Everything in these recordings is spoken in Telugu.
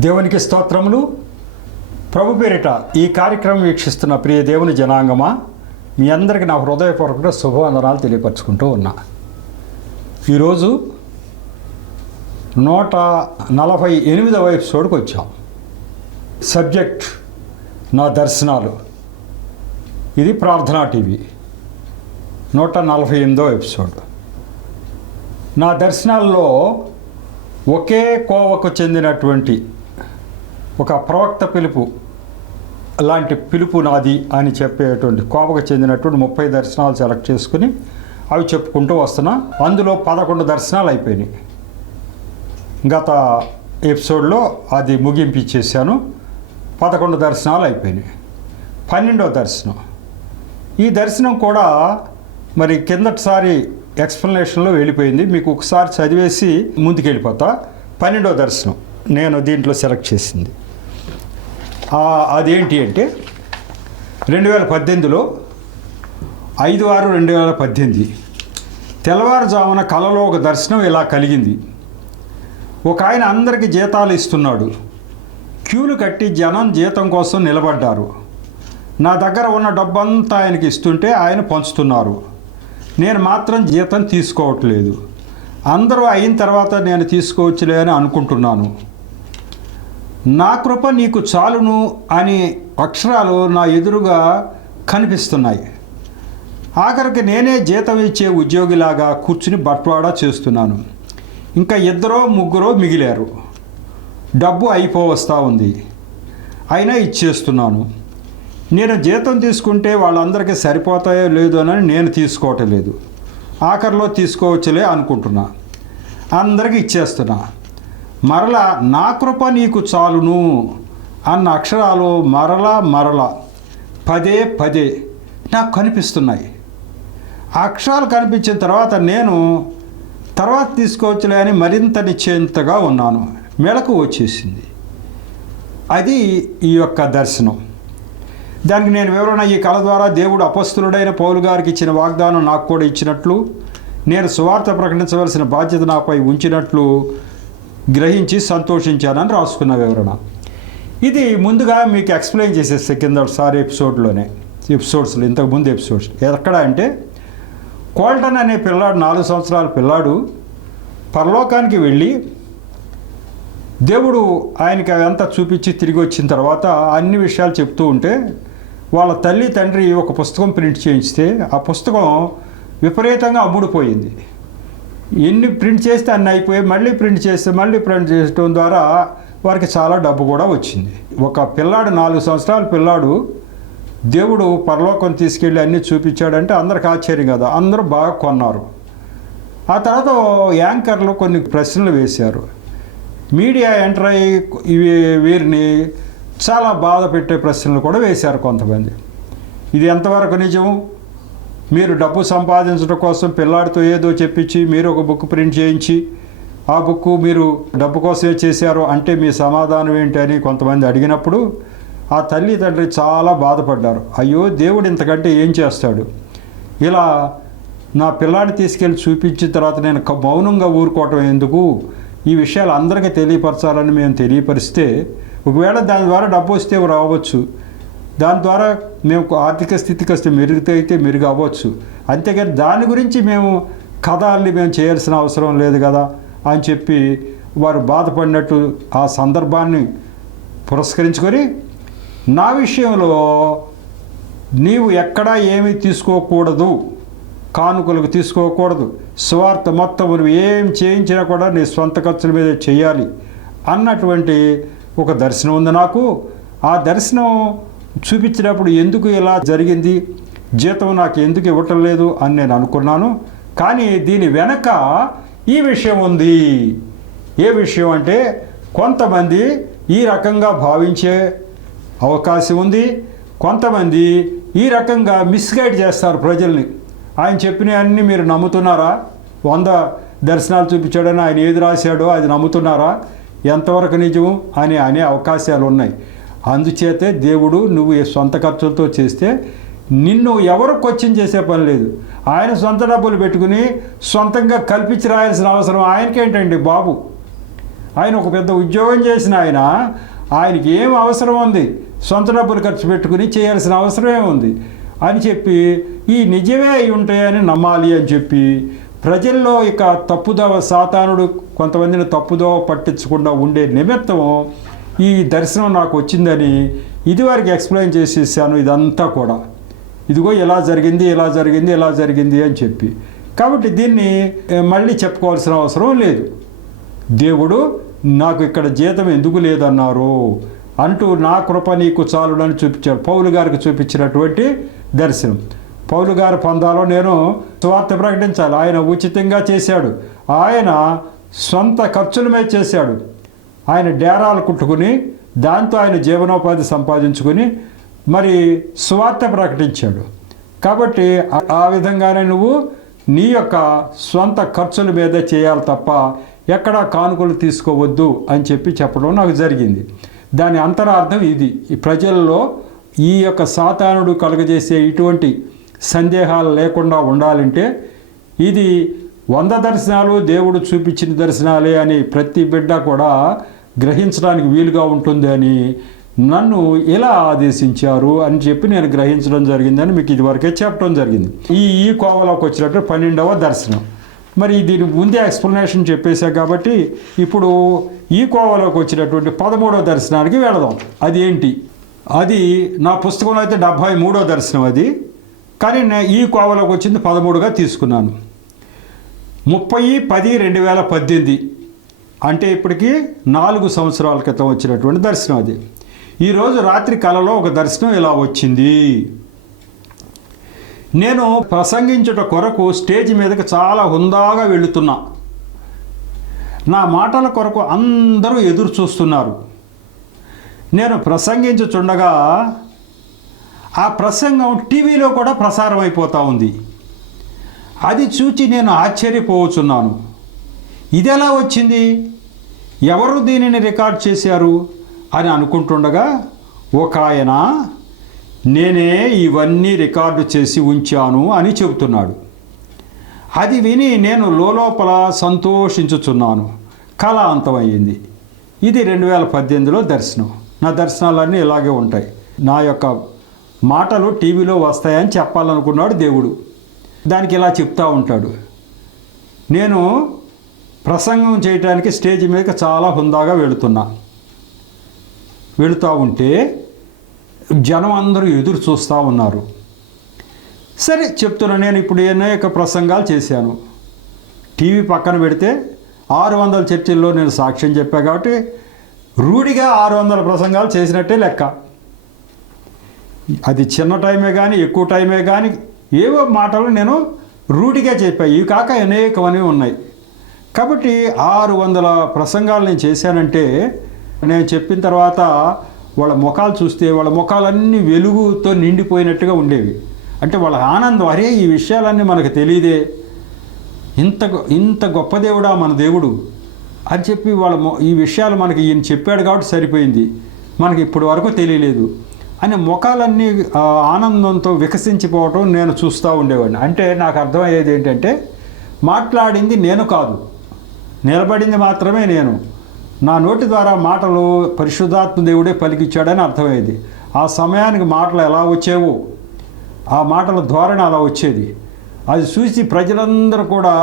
దేవునికి స్తోత్రములు. ప్రభు పేరిట ఈ కార్యక్రమం వీక్షిస్తున్న ప్రియ దేవుని జనాంగమా, మీ అందరికీ నా హృదయపూర్వక శుభవందనాలు తెలియపరచుకుంటూ ఉన్నా. ఈరోజు 148వ ఎపిసోడ్కి వచ్చాం. సబ్జెక్ట్ నా దర్శనాలు. ఇది ప్రార్థనా టీవీ 148వ ఎపిసోడ్. నా దర్శనాల్లో ఒకే కోవకు చెందినటువంటి ఒక ప్రవక్త పిలుపు లాంటి పిలుపు నాది అని చెప్పేటువంటి కోవకు చెందినటువంటి 30 దర్శనాలు సెలెక్ట్ చేసుకుని అవి చెప్పుకుంటూ వస్తున్నా. అందులో 11 దర్శనాలు అయిపోయినాయి. గత ఎపిసోడ్లో అది ముగింపు ఇచ్చేసాను. 11 దర్శనాలు అయిపోయినాయి. 12వ దర్శనం. ఈ దర్శనం కూడా మరి కిందటిసారి ఎక్స్ప్లెనేషన్లో వెళ్ళిపోయింది. మీకు ఒకసారి చదివేసి ముందుకు వెళ్ళిపోతా. 12వ దర్శనం నేను దీంట్లో సెలెక్ట్ చేసింది. అదేంటి అంటే 2018లో 5/6/2018 తెల్లవారుజామున కలలో ఒక దర్శనం ఇలా కలిగింది. ఒక ఆయన అందరికీ జీతాలు ఇస్తున్నాడు. క్యూలు కట్టి జనం జీతం కోసం నిలబడ్డారు. నా దగ్గర ఉన్న డబ్బంతా ఆయనకి ఇస్తుంటే ఆయన పంచుతున్నారు. నేను మాత్రం జీతం తీసుకోవట్లేదు. అందరూ అయిన తర్వాత నేను తీసుకోవచ్చులే అని అనుకుంటున్నాను. నా కృప నీకు చాలును అని అక్షరాలు నా ఎదురుగా కనిపిస్తున్నాయి. ఆఖరికి నేనే జీతం ఇచ్చే ఉద్యోగిలాగా కూర్చుని బట్వాడా చేస్తున్నాను. ఇంకా 2-3 మిగిలారు. డబ్బు అయిపోవస్తూ ఉంది. అయినా ఇచ్చేస్తున్నాను. నేను జీతం తీసుకుంటే వాళ్ళందరికీ సరిపోతాయో లేదో అని నేను తీసుకోవటం లేదు. ఆఖరిలో తీసుకోవచ్చులే అనుకుంటున్నా. అందరికీ ఇచ్చేస్తున్నా. మరలా నా కృప నీకు చాలును అన్న అక్షరాలు మరలా పదే నాకు కనిపిస్తున్నాయి. ఆ అక్షరాలు కనిపించిన తర్వాత నేను తర్వాత తీసుకోవచ్చులే అని మరింత నిశ్చయంతగా ఉన్నాను. మెలకు వచ్చేసింది. అది ఈ యొక్క దర్శనం. దానికి నేను వివరణ ఈ కళ ద్వారా దేవుడు అపొస్తలుడైన పౌలు గారికి ఇచ్చిన వాగ్దానం నాకు కూడా ఇచ్చినట్లు, నేను సువార్త ప్రకటించవలసిన బాధ్యత నాపై ఉంచినట్లు గ్రహించి సంతోషించానని రాసుకున్న వివరణ. ఇది ముందుగా మీకు ఎక్స్ప్లెయిన్ చేసేస్తే కిందసారి ఎపిసోడ్స్లో ఇంతకుముందు ఎపిసోడ్స్ ఎక్కడ అంటే, కోల్టన్ అనే పిల్లాడు 4 సంవత్సరాల పిల్లాడు పరలోకానికి వెళ్ళి దేవుడు ఆయనకి అవంతా చూపించి తిరిగి వచ్చిన తర్వాత అన్ని విషయాలు చెప్తూ ఉంటే వాళ్ళ తల్లి తండ్రి ఒక పుస్తకం ప్రింట్ చేయిస్తే ఆ పుస్తకం విపరీతంగా అమ్ముడుపోయింది. ఎన్ని ప్రింట్ చేస్తే అన్ని అయిపోయి మళ్ళీ ప్రింట్ చేయడం ద్వారా వారికి చాలా డబ్బు కూడా వచ్చింది. ఒక పిల్లాడు 4 సంవత్సరాల పిల్లాడు దేవుడు పరలోకం తీసుకెళ్ళి అన్నీ చూపించాడంటే అందరికి ఆశ్చర్యం కదా. అందరూ బాగా కొన్నారు. ఆ తర్వాత యాంకర్లు కొన్ని ప్రశ్నలు వేశారు. మీడియా ఎంటర్ అయ్యి వీరిని చాలా బాధ పెట్టే ప్రశ్నలు కూడా వేశారు కొంతమంది. ఇది ఎంతవరకు నిజం? మీరు డబ్బు సంపాదించడం కోసం పిల్లాడితో ఏదో చెప్పించి మీరు ఒక బుక్ ప్రింట్ చేయించి ఆ బుక్ మీరు డబ్బు కోసమే చేశారు అంటే మీ సమాధానం ఏంటి అని కొంతమంది అడిగినప్పుడు ఆ తల్లి తండ్రి చాలా బాధపడ్డారు. అయ్యో, దేవుడు ఇంతకంటే ఏం చేస్తాడు? ఇలా నా పిల్లాడిని తీసుకెళ్ళి చూపించిన తర్వాత నేను మౌనంగా ఊరుకోవటం ఎందుకు? ఈ విషయాలు అందరికీ తెలియపరచాలని మేము తెలియపరిస్తే ఒకవేళ దాని ద్వారా డబ్బు వస్తే రావచ్చు, దాని ద్వారా మేము ఆర్థిక స్థితికి మెరుగు అవ్వచ్చు. అంతేగాని దాని గురించి మేము కథల్ని మేము చేయాల్సిన అవసరం లేదు కదా అని చెప్పి వారు బాధపడినట్టు ఆ సందర్భాన్ని పురస్కరించుకొని, నా విషయంలో నీవు ఎక్కడా ఏమీ తీసుకోకూడదు, కానుకలకు తీసుకోకూడదు, స్వార్థ మొత్తం నువ్వు ఏం చేయించినా కూడా నీ సొంత ఖర్చుల మీద చేయాలి అన్నటువంటి ఒక దర్శనం ఉంది నాకు. ఆ దర్శనం చూపించినప్పుడు ఎందుకు ఇలా జరిగింది, జీతం నాకు ఎందుకు ఇవ్వటం లేదు అని నేను అనుకున్నాను. కానీ దీని వెనక ఈ విషయం ఉంది. ఏ విషయం అంటే, కొంతమంది ఈ రకంగా భావించే అవకాశం ఉంది. కొంతమంది ఈ రకంగా మిస్గైడ్ చేస్తారు ప్రజల్ని. ఆయన చెప్పినవన్నీ మీరు నమ్ముతున్నారా? 100 దర్శనాలు చూపించాడని ఆయన ఏది రాశాడో అది నమ్ముతున్నారా? ఎంతవరకు నిజం అని అనే అవకాశాలు ఉన్నాయి. అందుచేతే దేవుడు నువ్వు సొంత ఖర్చులతో చేస్తే నిన్ను ఎవరు క్వశ్చన్ చేసే పని లేదు. ఆయన సొంత డబ్బులు పెట్టుకుని సొంతంగా కల్పించి రాయాల్సిన అవసరం ఆయనకేంటండి బాబు? ఆయన ఒక పెద్ద ఉద్యోగం చేసిన ఆయనకి ఏం అవసరం ఉంది, సొంత డబ్బులు ఖర్చు పెట్టుకుని చేయాల్సిన అవసరం ఏముంది అని చెప్పి ఈ నిజమే అయి ఉంటాయని నమ్మాలి అని చెప్పి ప్రజల్లో ఇక తప్పుదోవ సాతానుడు కొంతమందిని తప్పుదోవ పట్టించకుండా ఉండే నిమిత్తం ఈ దర్శనం నాకు వచ్చిందని ఇదివరకు ఎక్స్ప్లెయిన్ చేసేసాను. ఇదంతా కూడా ఇదిగో ఎలా జరిగింది ఎలా జరిగింది ఎలా జరిగింది అని చెప్పి, కాబట్టి దీన్ని మళ్ళీ చెప్పుకోవాల్సిన అవసరం లేదు. దేవుడు నాకు ఇక్కడ జీతం ఎందుకు లేదన్నారు అంటూ నా కృప నీకు చాలునని చూపించాడు. పౌలు గారికి చూపించినటువంటి దర్శనం. పౌలు గారి పందాలో నేను సువార్త ప్రకటించాలి. ఆయన ఉచితంగా చేశాడు. ఆయన సొంత ఖర్చుల మీద చేశాడు. ఆయన డేరాలు కుట్టుకుని దాంతో ఆయన జీవనోపాధి సంపాదించుకుని మరి సువార్త ప్రకటించాడు. కాబట్టి ఆ విధంగానే నువ్వు నీ యొక్క సొంత ఖర్చుల మీద చేయాలి తప్ప ఎక్కడా కానుకలు తీసుకోవద్దు అని చెప్పి చెప్పడం నాకు జరిగింది. దాని అంతరార్థం ఇది. ఈ ప్రజల్లో ఈ యొక్క సాతానుడు కలుగజేసే ఇటువంటి సందేహాలు లేకుండా ఉండాలంటే ఇది 100 దర్శనాలు దేవుడు చూపించిన దర్శనాలే అని ప్రతి బిడ్డ కూడా గ్రహించడానికి వీలుగా ఉంటుంది అని నన్ను ఎలా ఆదేశించారు అని చెప్పి నేను గ్రహించడం జరిగిందని మీకు ఇదివరకే చెప్పడం జరిగింది. ఈ కోవలోకి వచ్చినట్టు 12వ దర్శనం. మరి దీని ముందే ఎక్స్ప్లెనేషన్ చెప్పేశా కాబట్టి ఇప్పుడు ఈ కోవలోకి వచ్చినటువంటి 13వ దర్శనానికి వెళదాం. అది ఏంటి? అది నా పుస్తకంలో అయితే 73వ దర్శనం అది, కానీ నేను ఈ కోవలోకి వచ్చింది 13గా తీసుకున్నాను. 30/10/2018 అంటే ఇప్పటికి 4 సంవత్సరాల క్రితం వచ్చినటువంటి దర్శనం అది. ఈరోజు రాత్రి కలలో ఒక దర్శనం ఇలా వచ్చింది. నేను ప్రసంగించుట కొరకు స్టేజ్ మీదకి చాలా హుందాగా వెళుతున్నా. నా మాటల కొరకు అందరూ ఎదురు చూస్తున్నారు. నేను ప్రసంగించుచుండగా ఆ ప్రసంగం టీవీలో కూడా ప్రసారం అయిపోతూ ఉంది. అది చూచి నేను ఆశ్చర్యపోవచ్చున్నాను. ఇది ఎలా వచ్చింది, ఎవరు దీనిని రికార్డ్ చేశారు అని అనుకుంటుండగా ఒక ఆయన నేనే ఇవన్నీ రికార్డు చేసి ఉంచాను అని చెబుతున్నాడు. అది విని నేను లోపల సంతోషించుచున్నాను. కళ అంతమయ్యింది. ఇది 2018లో దర్శనం. నా దర్శనాలన్నీ ఇలాగే ఉంటాయి. నా యొక్క మాటలు టీవీలో వస్తాయని చెప్పాలనుకున్నాడు దేవుడు. దానికి ఇలా చెప్తూ ఉంటాడు. నేను ప్రసంగం చేయడానికి స్టేజ్ మీదకి చాలా హుందాగా వెళుతూ ఉంటే జనం అందరూ ఎదురు చూస్తూ ఉన్నారు. సరే చెప్తున్నా, నేను ఇప్పుడు అనేక ప్రసంగాలు చేశాను. టీవీ పక్కన పెడితే 600 చర్చిల్లో నేను సాక్ష్యం చెప్పా కాబట్టి రూఢిగా 600 ప్రసంగాలు చేసినట్టే లెక్క. అది చిన్న టైమే కానీ ఎక్కువ టైమే కానీ ఏవో మాటలు నేను రూఢిగా చెప్పా. ఇవి కాక అనేకమని ఉన్నాయి. కాబట్టి 600 ప్రసంగాలు నేను చేశానంటే నేను చెప్పిన తర్వాత వాళ్ళ ముఖాలు చూస్తే వాళ్ళ ముఖాలన్నీ వెలుగుతో నిండిపోయినట్టుగా ఉండేవి. అంటే వాళ్ళ ఆనందం, అరే ఈ విషయాలన్నీ మనకు తెలియదే, ఇంత గొప్ప దేవుడా మన దేవుడు అని చెప్పి ఈ విషయాలు మనకి ఈయన చెప్పాడు కాబట్టి సరిపోయింది, మనకి ఇప్పటి వరకు తెలియలేదు అని ముఖాలన్నీ ఆనందంతో వికసించిపోవటం నేను చూస్తూ ఉండేవాడిని. అంటే నాకు అర్థమయ్యేది ఏంటంటే మాట్లాడింది నేను కాదు, నిలబడింది మాత్రమే నేను. నా నోటి ద్వారా మాటలు పరిశుద్ధాత్మ దేవుడే పలికిచ్చాడని అర్థమయ్యేది. ఆ సమయానికి మాటలు ఎలా వచ్చేవో, ఆ మాటల ధోరణి అలా వచ్చేది. అది చూసి ప్రజలందరూ కూడా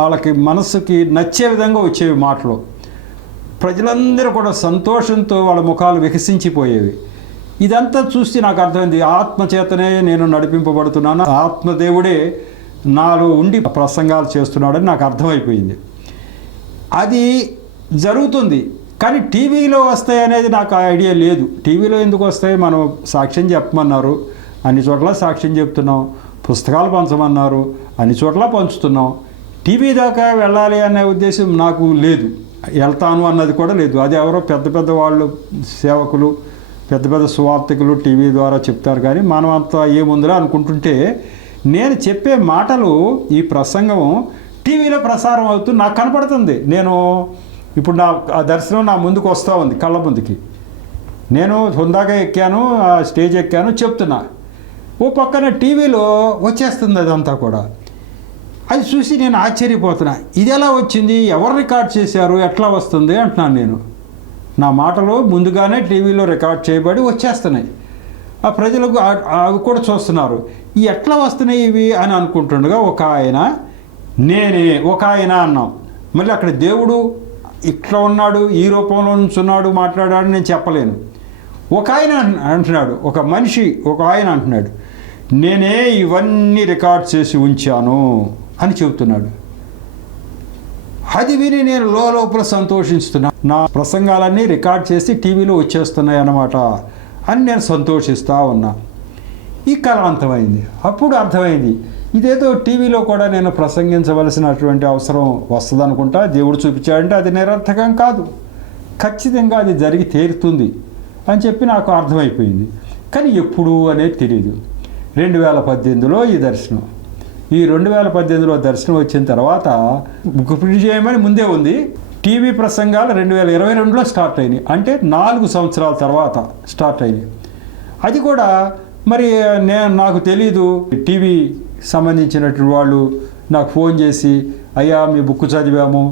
వాళ్ళకి మనసుకి నచ్చే విధంగా వచ్చేవి మాటలు. ప్రజలందరూ కూడా సంతోషంతో వాళ్ళ ముఖాలు వికసించిపోయేవి. ఇదంతా చూసి నాకు అర్థమైంది, ఆత్మచేతనే నేను నడిపింపబడుతున్నాను, ఆత్మదేవుడే నాలో ఉండి ప్రసంగాలు చేస్తున్నాడని నాకు అర్థమైపోయింది. అది జరుగుతుంది. కానీ టీవీలో వస్తాయి అనేది నాకు ఐడియా లేదు. టీవీలో ఎందుకు వస్తాయి, మనం సాక్ష్యం చెప్పమన్నారు, అన్ని చోట్ల సాక్ష్యం చెప్తున్నాం. పుస్తకాలు పంచమన్నారు, అన్ని చోట్ల పంచుతున్నాం. టీవీ దాకా వెళ్ళాలి అనే ఉద్దేశం నాకు లేదు, వెళ్తాను అన్నది కూడా లేదు. అది ఎవరో పెద్ద వాళ్ళు సేవకులు, పెద్ద సువార్తికులు టీవీ ద్వారా చెప్తారు. కానీ మనం అంతా ఏముందిరా అనుకుంటుంటే నేను చెప్పే మాటలు, ఈ ప్రసంగం టీవీలో ప్రసారం అవుతూ నాకు కనపడుతుంది. నేను ఇప్పుడు ఆ దర్శనం నా ముందుకు వస్తూ ఉంది, కళ్ళ ముందుకి. నేను హుందాగా ఎక్కాను, ఆ స్టేజ్ ఎక్కాను, చెప్తున్నా. ఓ పక్కన టీవీలో వచ్చేస్తుంది అదంతా కూడా. అది చూసి నేను ఆశ్చర్యపోతున్నా, ఇది ఎలా వచ్చింది, ఎవరు రికార్డ్ చేశారు, ఎట్లా వస్తుంది అంటున్నాను నేను. నా మాటలు ముందుగానే టీవీలో రికార్డ్ చేయబడి వచ్చేస్తున్నాయి, ఆ ప్రజలకు అవి కూడా చూస్తున్నారు. ఈ ఎట్లా వస్తున్నాయి ఇవి అని అనుకుంటుండగా ఒక ఆయన అన్నాం. మళ్ళీ అక్కడ దేవుడు ఇట్లా ఉన్నాడు, ఈ రూపంలో నుంచి ఉన్నాడు, మాట్లాడాడు నేను చెప్పలేను. ఒక ఆయన అంటున్నాడు, ఒక ఆయన అంటున్నాడు, నేనే ఇవన్నీ రికార్డ్ చేసి ఉంచాను అని చెబుతున్నాడు. అది విని నేను లోపల సంతోషిస్తున్నా, నా ప్రసంగాలన్నీ రికార్డ్ చేసి టీవీలో వచ్చేస్తున్నాయి అన్నమాట అని నేను సంతోషిస్తూ ఉన్నా. ఈ కళ అంతమైంది. అప్పుడు అర్థమైంది, ఇదేదో టీవీలో కూడా నేను ప్రసంగించవలసినటువంటి అవసరం వస్తుంది అనుకుంటా. దేవుడు చూపించాడంటే అది నిరర్థకం కాదు, ఖచ్చితంగా అది జరిగి తీరుతుంది అని చెప్పి నాకు అర్థమైపోయింది. కానీ ఎప్పుడు అనేది తెలియదు. 2018లో ఈ దర్శనం, ఈ 2018లో దర్శనం వచ్చిన తర్వాత బుక్ ప్రింట్ చేయమని ముందే ఉంది. టీవీ ప్రసంగాలు 2022లో స్టార్ట్ అయినాయి, అంటే 4 సంవత్సరాల తర్వాత స్టార్ట్ అయినాయి. అది కూడా మరి నాకు తెలీదు. టీవీ సంబంధించినటువంటి వాళ్ళు నాకు ఫోన్ చేసి, అయ్యా మీ బుక్ చదివాము,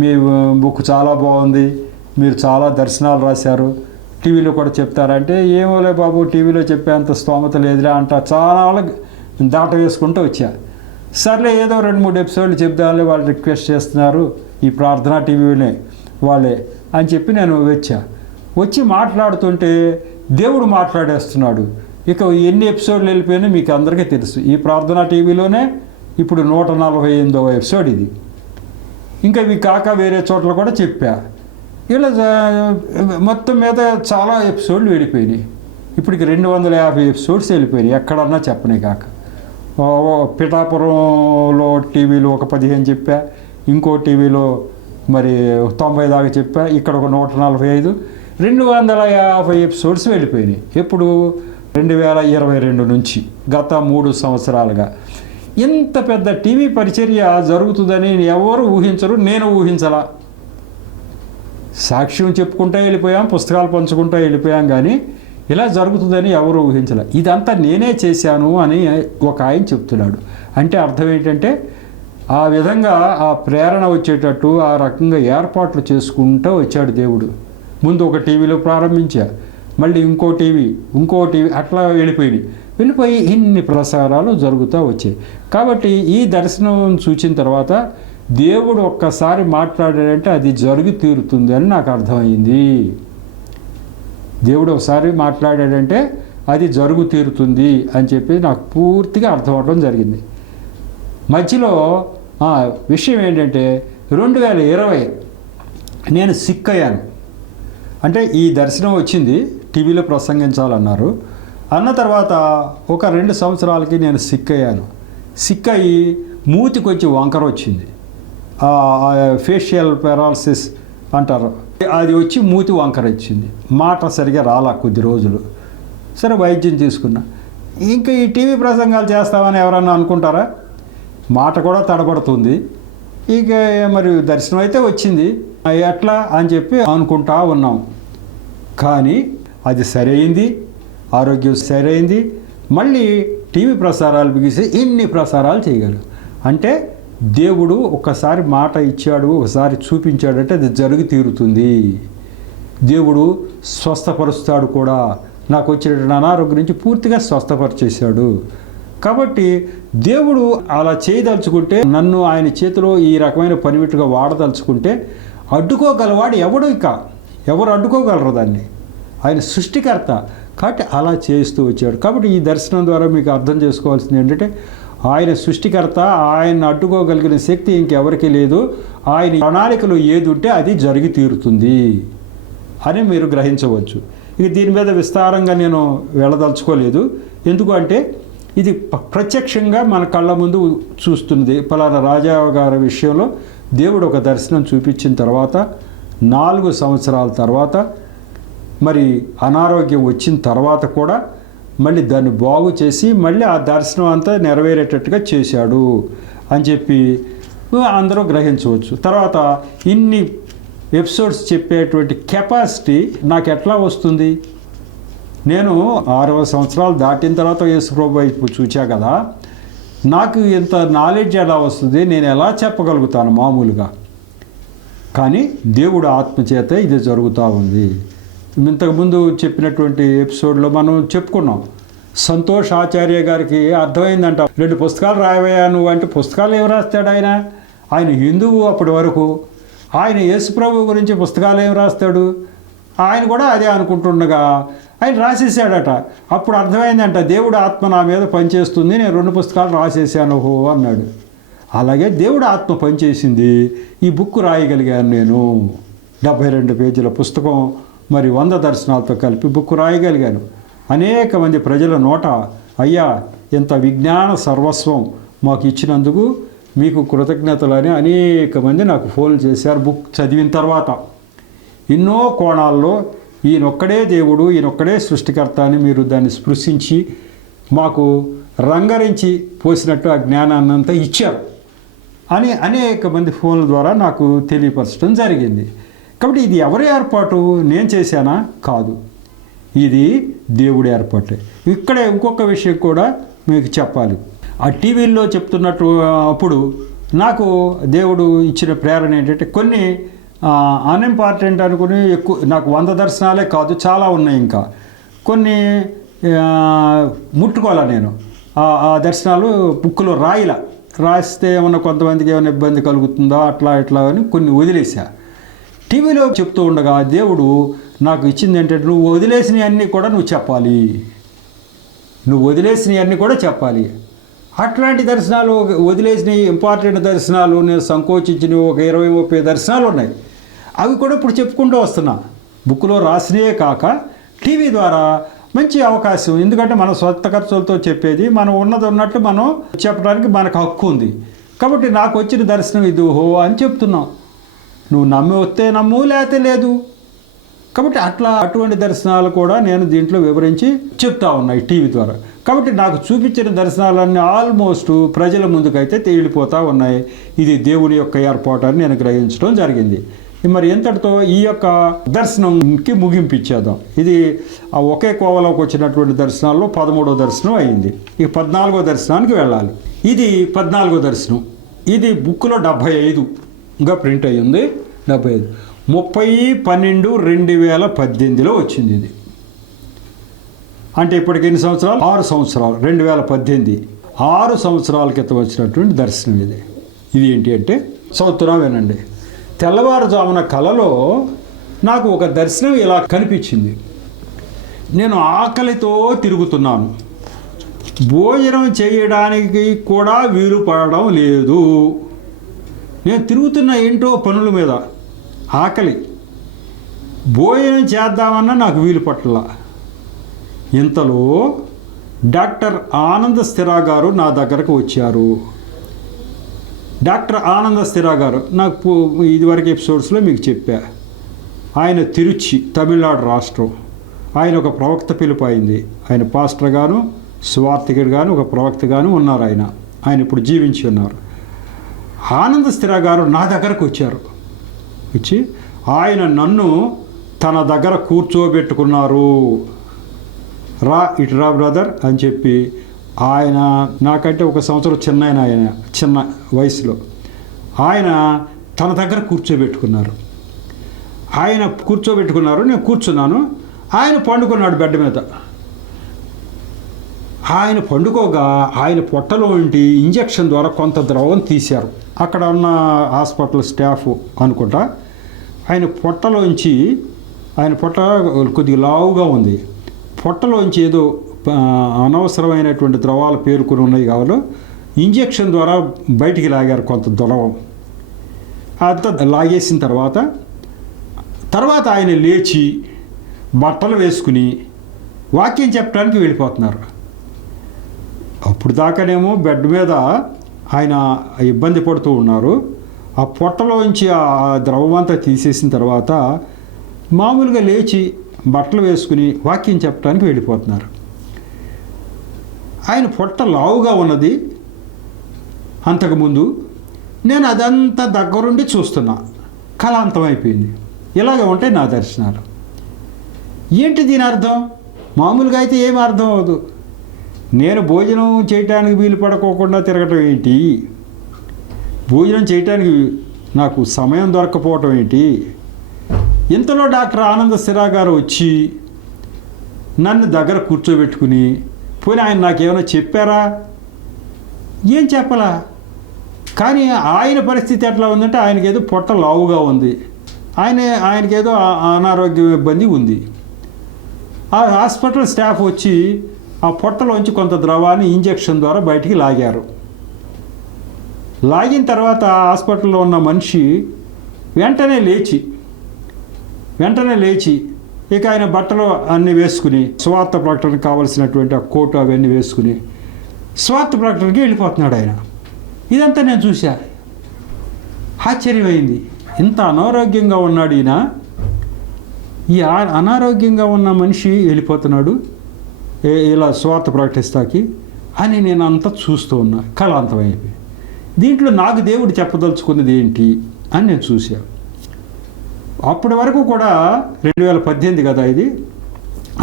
మీ బుక్ చాలా బాగుంది, మీరు చాలా దర్శనాలు రాశారు, టీవీలో కూడా చెప్తారంటే, ఏమోలే బాబు టీవీలో చెప్పేంత స్తోమత లేదులే అంట చాలా దాట వేసుకుంటూ వచ్చా. సర్లే ఏదో 2-3 ఎపిసోడ్లు చెప్దాంలే, వాళ్ళు రిక్వెస్ట్ చేస్తున్నారు ఈ ప్రార్థనా టీవీనే వాళ్ళే అని చెప్పి నేను వచ్చి మాట్లాడుతుంటే దేవుడు మాట్లాడేస్తున్నాడు. ఇక ఎన్ని ఎపిసోడ్లు వెళ్ళిపోయినా మీకు అందరికీ తెలుసు. ఈ ప్రార్థనా టీవీలోనే ఇప్పుడు 148వ ఎపిసోడ్ ఇది. ఇంకా ఇవి కాక వేరే చోట్ల కూడా చెప్పా. ఇలా మొత్తం మీద చాలా ఎపిసోడ్లు వెళ్ళిపోయినాయి. ఇప్పటికి 250 ఎపిసోడ్స్ వెళ్ళిపోయినాయి, ఎక్కడన్నా చెప్పనే కాక. పిఠాపురంలో టీవీలో ఒక 15 చెప్పా, ఇంకో టీవీలో మరి 90 దాకా చెప్పా, ఇక్కడ ఒక 145, 250 ఎపిసోడ్స్ వెళ్ళిపోయినాయి. ఎప్పుడు 2022 నుంచి, గత 3 సంవత్సరాలుగా. ఇంత పెద్ద టీవీ పరిచర్య జరుగుతుందని ఎవరు ఊహించరు, నేను ఊహించలా. సాక్ష్యం చెప్పుకుంటూ వెళ్ళిపోయాం, పుస్తకాలు పంచుకుంటూ వెళ్ళిపోయాం, కానీ ఇలా జరుగుతుందని ఎవరు ఊహించలే. ఇదంతా నేనే చేశాను అని ఒక ఆయన చెప్తున్నాడు. అంటే అర్థం ఏంటంటే ఆ విధంగా ఆ ప్రేరణ వచ్చేటట్టు ఆ రకంగా ఏర్పాట్లు చేసుకుంటూ వచ్చాడు దేవుడు. ముందు ఒక టీవీలో ప్రారంభించా, మళ్ళీ ఇంకో టీవీ అట్లా వెళ్ళిపోయి ఇన్ని ప్రసారాలు జరుగుతూ వచ్చాయి. కాబట్టి ఈ దర్శనం చూసిన తర్వాత దేవుడు ఒక్కసారి మాట్లాడాడంటే అది జరిగి తీరుతుంది అని నాకు అర్థమైంది. దేవుడు ఒకసారి మాట్లాడాడంటే అది జరుగు తీరుతుంది అని చెప్పి నాకు పూర్తిగా అర్థం అవడం జరిగింది. మధ్యలో విషయం ఏంటంటే 2020 నేను సిక్ అయ్యాను. అంటే ఈ దర్శనం వచ్చింది, టీవీలో ప్రసంగించాలన్నారు. అన్న తర్వాత ఒక 2 సంవత్సరాలకి నేను సిక్ అయ్యాను. సిక్ అయ్యి మూతికి వచ్చి వంకర వచ్చింది, ఫేషియల్ పెరాలసిస్ అంటారు, అది వచ్చి మూతి వంకర వచ్చింది. మాట సరిగా రాలా కొద్ది రోజులు. సరే వైద్యం తీసుకున్నా. ఇంకా ఈ టీవీ ప్రసంగాలు చేస్తామని ఎవరన్నా అనుకుంటారా? మాట కూడా తడబడుతుంది. ఇక మరి దర్శనం అయితే వచ్చింది, ఎట్లా అని చెప్పి అనుకుంటా ఉన్నాం. కానీ అది సరైంది, ఆరోగ్యం సరైంది. మళ్ళీ టీవీ ప్రసారాలు బిగిసి ఇన్ని ప్రసారాలు చేయగలరు. అంటే దేవుడు ఒకసారి మాట ఇచ్చాడు, ఒకసారి చూపించాడంటే అది జరిగి తీరుతుంది. దేవుడు స్వస్థపరుస్తాడు కూడా. నాకు వచ్చిన అనారోగ్యం నుంచి పూర్తిగా స్వస్థపరిచేశాడు. కాబట్టి దేవుడు అలా చేయదలుచుకుంటే, నన్ను ఆయన చేతిలో ఈ రకమైన పనిముట్టుగా వాడదలుచుకుంటే అడ్డుకోగలవాడు ఎవరు అడ్డుకోగలరు దాన్ని? ఆయన సృష్టికర్త. కాబట్టి అలా చేస్తూ వచ్చాడు. కాబట్టి ఈ దర్శనం ద్వారా మీకు అర్థం చేసుకోవాల్సింది ఏంటంటే, ఆయన సృష్టికర్త, ఆయన అడ్డుకోగలిగిన శక్తి ఇంకెవరికి లేదు. ఆయన ప్రణాళికలో ఏది ఉంటే అది జరిగి తీరుతుంది అని మీరు గ్రహించవచ్చు. ఇక దీని మీద విస్తారంగా నేను వెళ్ళదలుచుకోలేదు. ఎందుకంటే ఇది ప్రత్యక్షంగా మన కళ్ళ ముందు చూస్తున్నది. పలానా రాజా గారి విషయంలో దేవుడు ఒక దర్శనం చూపించిన తర్వాత 4 సంవత్సరాల తర్వాత మరి అనారోగ్యం వచ్చిన తర్వాత కూడా మళ్ళీ దాన్ని బాగు చేసి మళ్ళీ ఆ దర్శనం అంతా నెరవేరేటట్టుగా చేశాడు అని చెప్పి అందరూ గ్రహించవచ్చు. తర్వాత ఇన్ని ఎపిసోడ్స్ చెప్పేటువంటి కెపాసిటీ నాకు ఎట్లా వస్తుంది? నేను 60 సంవత్సరాలు దాటిన తర్వాత యేసుప్రభు వైపు చూచా కదా. నాకు ఇంత నాలెడ్జ్ ఎలా వస్తుంది, నేను ఎలా చెప్పగలుగుతాను మామూలుగా? కానీ దేవుడు ఆత్మచేత ఇది జరుగుతూ ఉంది. ఇంతకుముందు చెప్పినటువంటి ఎపిసోడ్లో మనం చెప్పుకున్నాం. సంతోష్ ఆచార్య గారికి అర్థమైందంట, 2 పుస్తకాలు రావయ్యా నువ్వు అంటే. పుస్తకాలు ఏం రాస్తాడు ఆయన? ఆయన హిందువు అప్పటి వరకు. ఆయన యేసుప్రభు గురించి పుస్తకాలు ఏం రాస్తాడు? ఆయన కూడా అదే అనుకుంటుండగా ఆయన రాసేసాడట. అప్పుడు అర్థమైందంట, దేవుడు ఆత్మ నా మీద పనిచేస్తుంది, నేను 2 పుస్తకాలు రాసేసాను హో అన్నాడు. అలాగే దేవుడు ఆత్మ పనిచేసింది, ఈ బుక్ రాయగలిగాను నేను. 72 పేజీల పుస్తకం, మరి 100 దర్శనాలతో కలిపి బుక్ రాయగలిగాను. అనేక మంది ప్రజల నోట, అయ్యా ఇంత విజ్ఞాన సర్వస్వం మాకు ఇచ్చినందుకు మీకు కృతజ్ఞతలని అనేక మంది నాకు ఫోన్ చేశారు బుక్ చదివిన తర్వాత. ఎన్నో కోణాల్లో ఈయనొక్కడే దేవుడు, ఈయనొక్కడే సృష్టికర్త అని మీరు దాన్ని స్పృశించి మాకు రంగరించి పోసినట్టు ఆ జ్ఞానాన్ని అంతా ఇచ్చారు అని అనేక మంది ఫోన్ల ద్వారా నాకు తెలియపరచడం జరిగింది. కాబట్టి ఇది ఎవరి ఏర్పాటు? నేను చేశానా? కాదు, ఇది దేవుడి ఏర్పాటే. ఇక్కడే ఇంకొక విషయం కూడా మీకు చెప్పాలి. ఆ టీవీల్లో చెప్తున్నట్టు అప్పుడు నాకు దేవుడు ఇచ్చిన ప్రేరణ ఏంటంటే, కొన్ని అన్ఇంపార్టెంట్ అనుకుని ఎక్కువ, నాకు 100 దర్శనాలే కాదు చాలా ఉన్నాయి, ఇంకా కొన్ని ముట్టుకోవాలా నేను. ఆ దర్శనాలు బుక్లో రాస్తే ఏమన్నా కొంతమందికి ఏమైనా ఇబ్బంది కలుగుతుందా అట్లా ఇట్లా అని కొన్ని వదిలేసా. టీవీలో చెప్తూ ఉండగా దేవుడు నాకు ఇచ్చింది ఏంటంటే, నువ్వు వదిలేసినవన్నీ కూడా నువ్వు చెప్పాలి, నువ్వు వదిలేసినవన్నీ కూడా చెప్పాలి. అట్లాంటి దర్శనాలు, వదిలేసిన ఇంపార్టెంట్ దర్శనాలు, నేను సంకోచించినవి ఒక 20-30 దర్శనాలు ఉన్నాయి. అవి కూడా ఇప్పుడు చెప్పుకుంటూ వస్తున్నా. బుక్లో రాసినవే కాక టీవీ ద్వారా మంచి అవకాశం. ఎందుకంటే మన సొంత ఖర్చులతో చెప్పేది, మనం ఉన్నది ఉన్నట్టు మనం చెప్పడానికి మనకు హక్కు ఉంది. కాబట్టి నాకు వచ్చిన దర్శనం ఇది హో అని చెప్తున్నాం. నువ్వు నమ్మి వస్తే నమ్ము, లేకపోతే లేదు. కాబట్టి అటువంటి దర్శనాలు కూడా నేను దీంట్లో వివరించి చెప్తా ఉన్నాయి టీవీ ద్వారా. కాబట్టి నాకు చూపించిన దర్శనాలన్నీ ఆల్మోస్ట్ ప్రజల ముందుకైతే తేలిపోతూ ఉన్నాయి. ఇది దేవుని యొక్క ఏర్పాటు అని నేను గ్రహించడం జరిగింది. మరి ఎంతటితో ఈ యొక్క దర్శనంకి ముగింపు ఇచ్చేద్దాం. ఇది ఒకే కోవలోకి వచ్చినటువంటి దర్శనాల్లో 13వ దర్శనం అయింది. ఇక 14వ దర్శనానికి వెళ్ళాలి. ఇది 14వ దర్శనం. ఇది బుక్లో 75గా ప్రింట్ అయ్యింది. 75 30/12/2018లో వచ్చింది. ఇది అంటే ఇప్పటికి ఎన్ని సంవత్సరాలు? 6 సంవత్సరాలు. 2018, 6 సంవత్సరాల క్రితం వచ్చినటువంటి దర్శనం ఇది. ఇది ఏంటి అంటే, చదువుతున్నా వినండి. తెల్లవారుజామున కలలో నాకు ఒక దర్శనం ఇలా కనిపించింది. నేను ఆకలితో తిరుగుతున్నాను, భోజనం చేయడానికి కూడా వీలు పడడం లేదు. నేను తిరుగుతున్న ఏంటో పనుల మీద, ఆకలి, భోజనం చేద్దామన్నా నాకు వీలు పట్టల. ఇంతలో డాక్టర్ ఆనంద స్థిరా గారు నా దగ్గరకు వచ్చారు. డాక్టర్ ఆనంద స్థిరా గారు నాకు ఇదివరకు ఎపిసోడ్స్లో మీకు చెప్పా. ఆయన తిరుచి, తమిళనాడు రాష్ట్రం. ఆయన ఒక ప్రవక్త పిలుపు అయింది. ఆయన పాస్టర్ గాను, సువార్థికుడు గాను, ఒక ప్రవక్త గాను ఉన్నారు. ఆయన ఇప్పుడు జీవించి ఉన్నారు. ఆనంద స్థిరా గారు నా దగ్గరకు వచ్చారు. వచ్చి ఆయన నన్ను తన దగ్గర కూర్చోబెట్టుకున్నారు. ఇటు రా బ్రదర్ అని చెప్పి, ఆయన నాకంటే 1 సంవత్సరం ఆయన చిన్న వయసులో ఆయన తన దగ్గర కూర్చోబెట్టుకున్నారు. నేను కూర్చున్నాను. ఆయన పండుకున్నాడు బెడ్ మీద. ఆయన పండుకోగా ఆయన పొట్టలో ఉండి ఇంజెక్షన్ ద్వారా కొంత ద్రవం తీశారు. అక్కడ ఉన్న హాస్పిటల్ స్టాఫ్ అనుకుంటా. ఆయన పొట్టలోంచి, ఆయన పొట్ట కొద్దిగా లావుగా ఉంది, పొట్టలోంచి ఏదో అనవసరమైనటువంటి ద్రవాలు పేరుకుని ఉన్నాయి కావాలి, ఇంజెక్షన్ ద్వారా బయటికి లాగారు కొంత ద్రవం. అంతా లాగేసిన తర్వాత ఆయన లేచి బట్టలు వేసుకుని వాక్యం చెప్పడానికి వెళ్ళిపోతున్నారు. అప్పుడు దాకానేమో బెడ్ మీద ఆయన ఇబ్బంది పడుతూ ఉన్నారు. ఆ పొట్టలోంచి ఆ ద్రవం అంతా తీసేసిన తర్వాత మామూలుగా లేచి బట్టలు వేసుకుని వాక్యం చెప్పడానికి వెళ్ళిపోతున్నారు. ఆయన పొట్ట లావుగా ఉన్నది. అంతకుముందు నేను అదంతా దగ్గరుండి చూస్తున్నా. కళాంతమైపోయింది. ఇలాగే ఉంటాయి నా దర్శనాలు. ఏంటి దీని అర్థం? మామూలుగా అయితే ఏమి అర్థం అవ్వదు. నేను భోజనం చేయటానికి వీలు పడకోకుండా తిరగటం ఏంటి, భోజనం చేయటానికి నాకు సమయం దొరకపోవటం ఏంటి. ఇంతలో డాక్టర్ ఆనంద సిరా గారు వచ్చి నన్ను దగ్గర కూర్చోబెట్టుకుని, పోనీ ఆయన నాకేమైనా చెప్పారా, ఏం చెప్పలా. కానీ ఆయన పరిస్థితి ఎట్లా ఉందంటే ఆయనకేదో పొట్ట లావుగా ఉంది, ఆయనకేదో అనారోగ్యం ఇబ్బంది ఉంది. ఆ హాస్పిటల్ స్టాఫ్ వచ్చి ఆ పొట్టలోంచి కొంత ద్రవాన్ని ఇంజెక్షన్ ద్వారా బయటికి లాగారు. లాగిన తర్వాత హాస్పిటల్లో ఉన్న మనిషి వెంటనే లేచి ఇక ఆయన బట్టలు అన్నీ వేసుకుని స్వార్థ ప్రకటనకు కావలసినటువంటి ఆ కోటు అవన్నీ వేసుకుని స్వార్థ ప్రకటనకి వెళ్ళిపోతున్నాడు ఆయన. ఇదంతా నేను చూశా, ఆశ్చర్యమైంది. ఇంత అనారోగ్యంగా ఉన్నాడు ఈయన, ఈ అనారోగ్యంగా ఉన్న మనిషి వెళ్ళిపోతున్నాడు ఇలా స్వార్థ ప్రకటిస్తాకి అని నేను అంతా చూస్తూ ఉన్నా. కళాంతమైపోయి దీంట్లో నాకు దేవుడు చెప్పదలుచుకున్నది ఏంటి అని నేను చూశాను. అప్పటి వరకు కూడా 2018 కదా ఇది,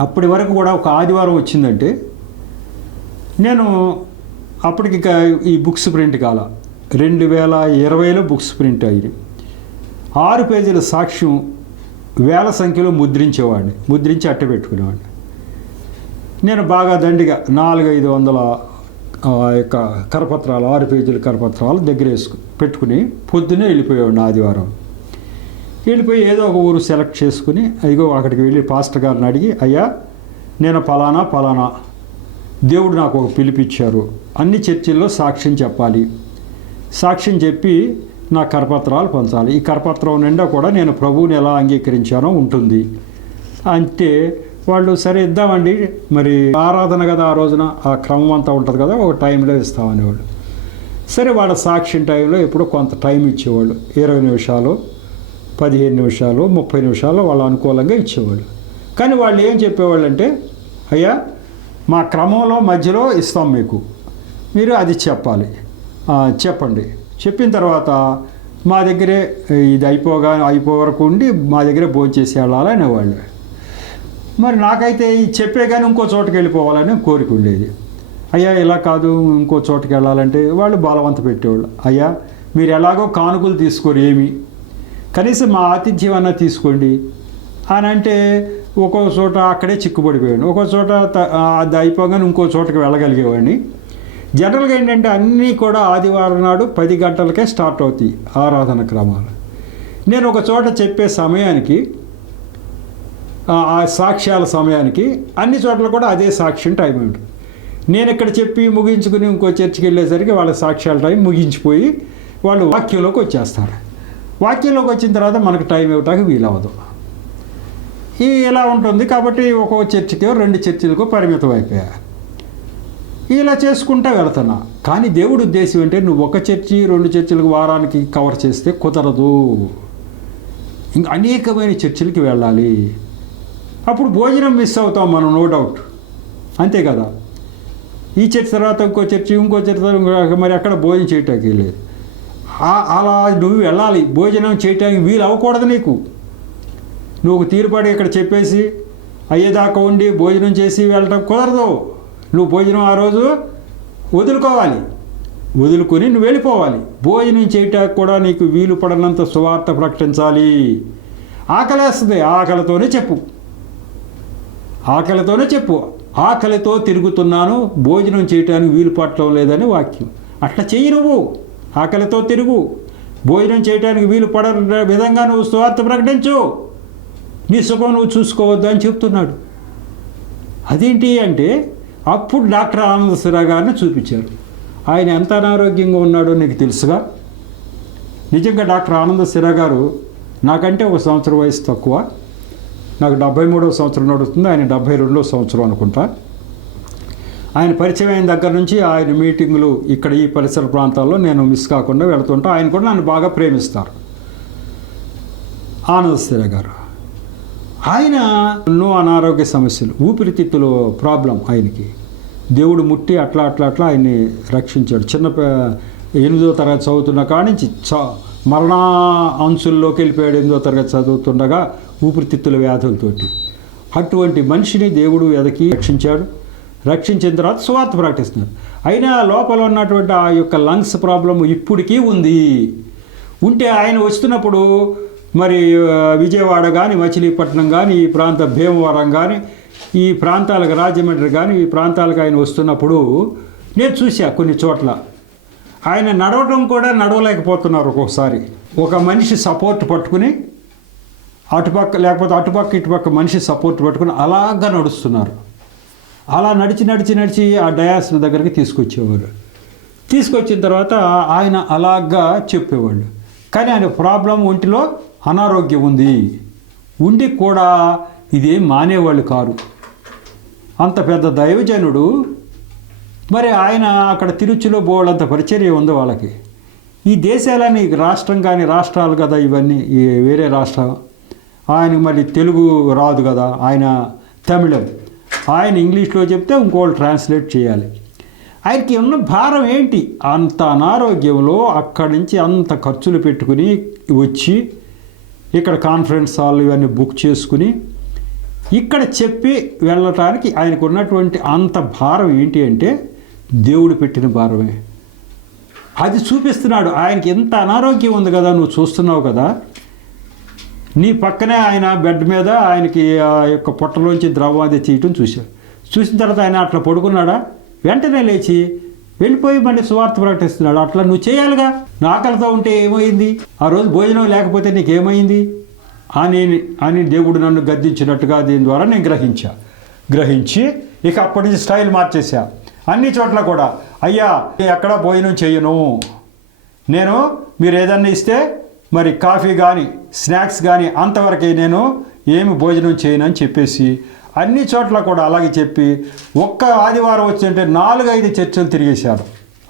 అప్పటి వరకు కూడా ఒక ఆదివారం వచ్చిందంటే నేను అప్పటికి ఈ బుక్స్ ప్రింట్ కాల 2020లో బుక్స్ ప్రింట్ అయ్యి 6 పేజీల సాక్ష్యం వేల సంఖ్యలో ముద్రించి అట్టబెట్టుకునేవాడిని. నేను బాగా దండిగా 400-500 యొక్క కరపత్రాలు 6 పేజీల కరపత్రాలు దగ్గర పెట్టుకుని పొద్దునే వెళ్ళిపోయేవాడిని. ఆదివారం వెళ్ళిపోయి ఏదో ఒక ఊరు సెలెక్ట్ చేసుకుని అయ్యో అక్కడికి వెళ్ళి పాస్టర్ గారిని అడిగి, అయ్యా నేను పలానా దేవుడు నాకు ఒక పిలిపిచ్చారు, అన్ని చర్చిల్లో సాక్ష్యం చెప్పాలి, సాక్ష్యం చెప్పి నా కరపత్రాలు పంచాలి, ఈ కరపత్రం నిండా కూడా నేను ప్రభువుని ఎలా అంగీకరించానో ఉంటుంది అంటే వాళ్ళు సరే ఇద్దామండి, మరి ఆరాధన కదా ఆ రోజున ఆ క్రమం అంతా ఉంటుంది కదా, ఒక టైంలో ఇస్తామనేవాళ్ళు. సరే వాళ్ళ సాక్ష్యం టైంలో ఎప్పుడో కొంత టైం ఇచ్చేవాళ్ళు, 20 నిమిషాలు 15 నిమిషాలు 30 నిమిషాలు వాళ్ళు అనుకూలంగా ఇచ్చేవాళ్ళు. కానీ వాళ్ళు ఏం చెప్పేవాళ్ళు అంటే, అయ్యా మా క్రమంలో మధ్యలో ఇస్తాం మీకు, మీరు అది చెప్పాలి, చెప్పండి, చెప్పిన తర్వాత మా దగ్గరే ఇది అయిపో వరకు ఉండి మా దగ్గరే భోజనం చేసి వెళ్ళాలి అనేవాళ్ళు. మరి నాకైతే ఈ చెప్పే కానీ ఇంకో చోటుకి వెళ్ళిపోవాలని కోరిక ఉండేది. అయ్యా ఇలా కాదు ఇంకో చోటుకి వెళ్ళాలంటే వాళ్ళు బలవంత పెట్టేవాళ్ళు. అయ్యా మీరు ఎలాగో కానుకలు తీసుకోరు, ఏమి కనీసం మా ఆతిథ్యం అన్నా తీసుకోండి అని అంటే ఒక్కో చోట అక్కడే చిక్కుపడిపోయాడు, ఒక్కో చోట అది అయిపోగానే ఇంకో చోటకి వెళ్ళగలిగేవాడిని. జనరల్గా ఏంటంటే అన్నీ కూడా ఆదివారం నాడు 10 గంటలకే స్టార్ట్ అవుతాయి ఆరాధన క్రమాలు. నేను ఒక చోట చెప్పే సమయానికి ఆ సాక్ష్యాల సమయానికి అన్ని చోట్ల కూడా అదే సాక్ష్యం టైం ఉంటుంది. నేను ఇక్కడ చెప్పి ముగించుకుని ఇంకో చర్చికి వెళ్ళేసరికి వాళ్ళ సాక్ష్యాల టైం ముగించిపోయి వాళ్ళు వాక్యంలోకి వచ్చేస్తారు. వాక్యంలోకి వచ్చిన తర్వాత మనకు టైం ఇవ్వటానికి వీలవదు. ఇలా ఉంటుంది కాబట్టి ఒక్కో చర్చికో 2 చర్చిలకో పరిమితం అయిపోయా. ఇలా చేసుకుంటూ వెళుతున్నా. కానీ దేవుడు ఉద్దేశం అంటే నువ్వు 1 చర్చి 2 చర్చిలకు వారానికి కవర్ చేస్తే కుదరదు, ఇంకా అనేకమైన చర్చిలకి వెళ్ళాలి. అప్పుడు భోజనం మిస్ అవుతాం మనం, నో డౌట్, అంతే కదా. ఈ చర్చి తర్వాత ఇంకో చర్చి మరి అక్కడ భోజనం చేయటానికి లేదు. అలా నువ్వు వెళ్ళాలి, భోజనం చేయటానికి వీలు అవ్వకూడదు నీకు. నువ్వు తీరుపాటు ఇక్కడ చెప్పేసి అయ్యేదాకా ఉండి భోజనం చేసి వెళ్ళటం కుదరదు. నువ్వు భోజనం ఆ రోజు వదులుకొని నువ్వు వెళ్ళిపోవాలి. భోజనం చేయటానికి కూడా నీకు వీలు పడనంత సువార్త ప్రకటించాలి. ఆకలేస్తుంది, ఆకలితోనే చెప్పు, ఆకలితో తిరుగుతున్నాను, భోజనం చేయటానికి వీలు పడటం లేదని వాక్యం. అట్లా చెయ్యి, నువ్వు ఆకలితో తిరుగు, భోజనం చేయడానికి వీలు పడ విధంగా నువ్వు సువార్త ప్రకటించు, నీ సుఖం నువ్వు చూసుకోవద్దు అని చెప్తున్నాడు. అదేంటి అంటే అప్పుడు డాక్టర్ ఆనంద సిరా గారిని చూపించారు. ఆయన ఎంత అనారోగ్యంగా ఉన్నాడో నీకు తెలుసుగా. నిజంగా డాక్టర్ ఆనంద సిరా గారు నాకంటే 1 సంవత్సరం వయసు తక్కువ. నాకు 73వ సంవత్సరం నడుస్తుంది, ఆయన 72వ సంవత్సరం అనుకుంటా. ఆయన పరిచయం అయిన దగ్గర నుంచి ఆయన మీటింగులు ఇక్కడ ఈ పరిసర ప్రాంతాల్లో నేను మిస్ కాకుండా వెళుతుంటా. ఆయన కూడా నన్ను బాగా ప్రేమిస్తారు. ఆనంద సిరా గారు ఆయన ఎన్నో అనారోగ్య సమస్యలు, ఊపిరితిత్తులో ప్రాబ్లం ఆయనకి. దేవుడు ముట్టి అట్లా ఆయన్ని రక్షించాడు. 8వ తరగతి చదువుతున్న కాడి నుంచి మరణ అంచుల్లోకి వెళ్ళిపోయాడు. 8వ తరగతి చదువుతుండగా ఊపిరితిత్తుల వ్యాధులతోటి. అటువంటి మనిషిని దేవుడు ఎదకి రక్షించాడు. రక్షించిన తర్వాత సువార్త ప్రకటిస్తున్నారు. అయినా లోపల ఉన్నటువంటి ఆ యొక్క లంగ్స్ ప్రాబ్లం ఇప్పటికీ ఉంది. ఉంటే ఆయన వస్తున్నప్పుడు మరి విజయవాడ కానీ, మచిలీపట్నం కానీ, ఈ ప్రాంత భీమవరం కానీ, ఈ ప్రాంతాలకు రాజమండ్రి కానీ, ఈ ప్రాంతాలకు ఆయన వస్తున్నప్పుడు నేను చూసా కొన్ని చోట్ల ఆయన నడవడం కూడా నడవలేకపోతున్నారు. ఒక్కొక్కసారి ఒక మనిషి సపోర్ట్ పట్టుకుని అటుపక్క, లేకపోతే అటుపక్క ఇటుపక్క మనిషి సపోర్ట్ పట్టుకుని అలాగా నడుస్తున్నారు. అలా నడిచి ఆ డయాస్ దగ్గరికి తీసుకొచ్చేవారు. తీసుకొచ్చిన తర్వాత ఆయన అలాగా చెప్పేవాళ్ళు. కానీ ఆయన ప్రాబ్లం, ఒంటిలో అనారోగ్యం ఉంది, ఉండి కూడా ఇదేం మానేవాళ్ళు కారు. అంత పెద్ద దైవజనుడు. మరి ఆయన అక్కడ తిరుచిలో బోళ్ళంత పరిచర్య ఉంది వాళ్ళకి. ఈ దేశాలని రాష్ట్రం కానీ, రాష్ట్రాలు కదా ఇవన్నీ, ఈ వేరే రాష్ట్రం. ఆయనకు మళ్ళీ తెలుగు రాదు కదా, ఆయన తమిళం. ఆయన ఇంగ్లీష్లో చెప్తే ఇంకోళ్ళు ట్రాన్స్లేట్ చేయాలి. ఆయనకి ఉన్న భారం ఏంటి? అంత అనారోగ్యంలో అక్కడి నుంచి అంత ఖర్చులు పెట్టుకుని వచ్చి ఇక్కడ కాన్ఫరెన్స్ హాల్ ఇవన్నీ బుక్ చేసుకుని ఇక్కడ చెప్పి వెళ్ళటానికి ఆయనకు ఉన్నటువంటి అంత భారం ఏంటి అంటే దేవుడు పెట్టిన భారమే. అది చూపిస్తున్నాడు. ఆయనకి ఎంత అనారోగ్యం ఉంది కదా, నువ్వు చూస్తున్నావు కదా. నీ పక్కనే ఆయన బెడ్ మీద ఆయనకి ఆ యొక్క పొట్టలోంచి ద్రవం అది తీయటం చూశాడు. చూసిన తర్వాత ఆయన అట్లా పడుకున్నాడా? వెంటనే లేచి వెళ్ళిపోయి మళ్ళీ సువార్త ప్రకటిస్తున్నాడు. అట్లా నువ్వు చేయాలిగా. నా ఆకలితో ఉంటే ఏమైంది? ఆ రోజు భోజనం లేకపోతే నీకేమైంది అని దేవుడు నన్ను గద్దించినట్టుగా దీని ద్వారా నేను గ్రహించి ఇక అప్పటి నుంచి స్టైల్ మార్చేసా. అన్ని చోట్ల కూడా అయ్యా ఎక్కడా భోజనం చేయను నేను, మీరు ఏదన్నా ఇస్తే మరి కాఫీ కానీ స్నాక్స్ కానీ అంతవరకే, నేను ఏమి భోజనం చేయను అని చెప్పేసి అన్ని చోట్ల కూడా అలాగే చెప్పి ఒక్క ఆదివారం వచ్చింటే 4-5 చర్చలు తిరిగేశారు.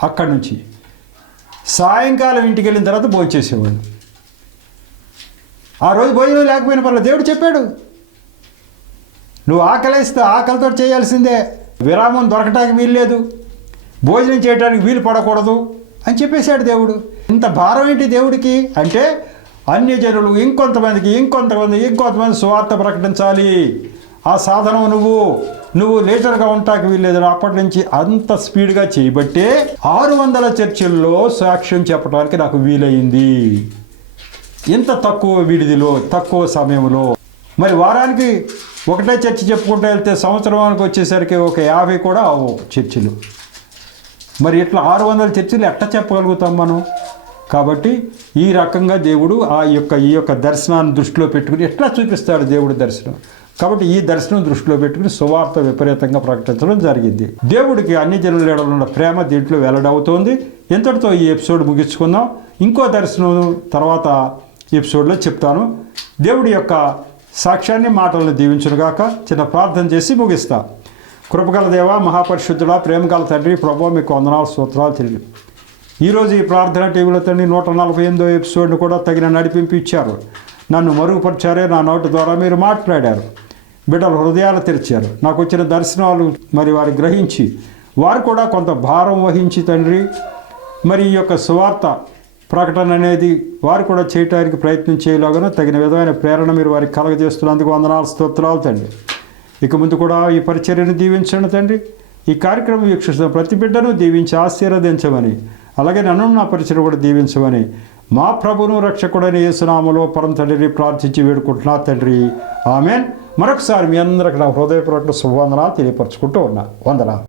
అక్కడి నుంచి సాయంకాలం ఇంటికి వెళ్ళిన తర్వాత భోజనం చేసేవాడు. ఆ రోజు భోజనం లేకపోయిన పర్లేదు, దేవుడు చెప్పాడు నువ్వు ఆకలిస్తే ఆకలితో చేయాల్సిందే, విరామం దొరకటానికి వీలు లేదు, భోజనం చేయడానికి వీలు పడకూడదు అని చెప్పేశాడు దేవుడు. ఇంత భారం ఏంటి దేవుడికి అంటే అన్య జనులు ఇంకొంతమంది సువార్త ప్రకటించాలి. ఆ సాధనం నువ్వు లీటర్గా ఉంటాకి వీల్లేదు. అప్పటి నుంచి అంత స్పీడ్గా చేయబట్టే 600 చర్చిల్లో సాక్ష్యం చెప్పడానికి నాకు వీలైంది. ఇంత తక్కువ విడిదిలో, తక్కువ సమయంలో. మరి వారానికి ఒకటే చర్చి చెప్పుకుంటూ వెళ్తే సంవత్సరానికి వచ్చేసరికి ఒక 50 కూడా అవ్వవు చర్చిలు. మరి ఇట్లా 600 చర్చిలు ఎట్లా చెప్పగలుగుతాం మనం? కాబట్టి ఈ రకంగా దేవుడు ఈ యొక్క దర్శనాన్ని దృష్టిలో పెట్టుకుని ఎట్లా చూపిస్తాడు దేవుడు దర్శనం. కాబట్టి ఈ దర్శనం దృష్టిలో పెట్టుకుని సువార్త విపరీతంగా ప్రకటించడం జరిగింది. దేవుడికి అన్ని జనుల ఎడల ఉన్న ప్రేమ దీంట్లో వెల్లడవుతోంది. ఇంతటితో ఈ ఎపిసోడ్ ముగించుకుందాం. ఇంకో దర్శనం తర్వాత ఎపిసోడ్లో చెప్తాను. దేవుడి యొక్క సాక్ష్యాన్ని, మాటలను దీవించునుగాక. చిన్న ప్రార్థన చేసి ముగిస్తా. కృపగల దేవ, మహాపరిశుద్ధుడా, ప్రేమగల తండ్రి, ప్రభువా మీకు వందనాలు, స్తోత్రాలు తిరిగి ఈరోజు ఈ ప్రార్థన టీవీలో తండ్రి 148వ ఎపిసోడ్ను కూడా తగిన నడిపింపు ఇచ్చారు. నన్ను మరుగుపరిచారే, నా నోటి ద్వారా మీరు మాట్లాడారు. బిడ్డల హృదయాలు తెరిచారు. నాకు వచ్చిన దర్శనాలు మరి వారు గ్రహించి వారు కూడా కొంత భారం వహించి తండ్రి మరి ఈ యొక్క సువార్త ప్రకటన అనేది వారు కూడా చేయడానికి ప్రయత్నం చేయలాగా తగిన విధమైన ప్రేరణ మీరు వారికి కలగజేస్తున్నందుకు వందనాలు, స్తోత్రాలు తండ్రి. ఇక ముందు కూడా ఈ పరిచర్యను దీవించండి తండ్రి. ఈ కార్యక్రమం వీక్షిస్తున్న ప్రతి బిడ్డను దీవించి ఆశీర్వదించమని, అలాగే నన్ను నా పరిచయం కూడా దీవించమని మా ప్రభువును రక్షకుడైన యేసునామములో పరమ తండ్రిని ప్రార్థించి వేడుకుంటున్నా తండ్రి. ఆమేన్. మరొకసారి మీ అందరికి నా హృదయపూర్వక శుభవందనాలు తెలియపరచుకుంటూ ఉన్నా. వందనాలు.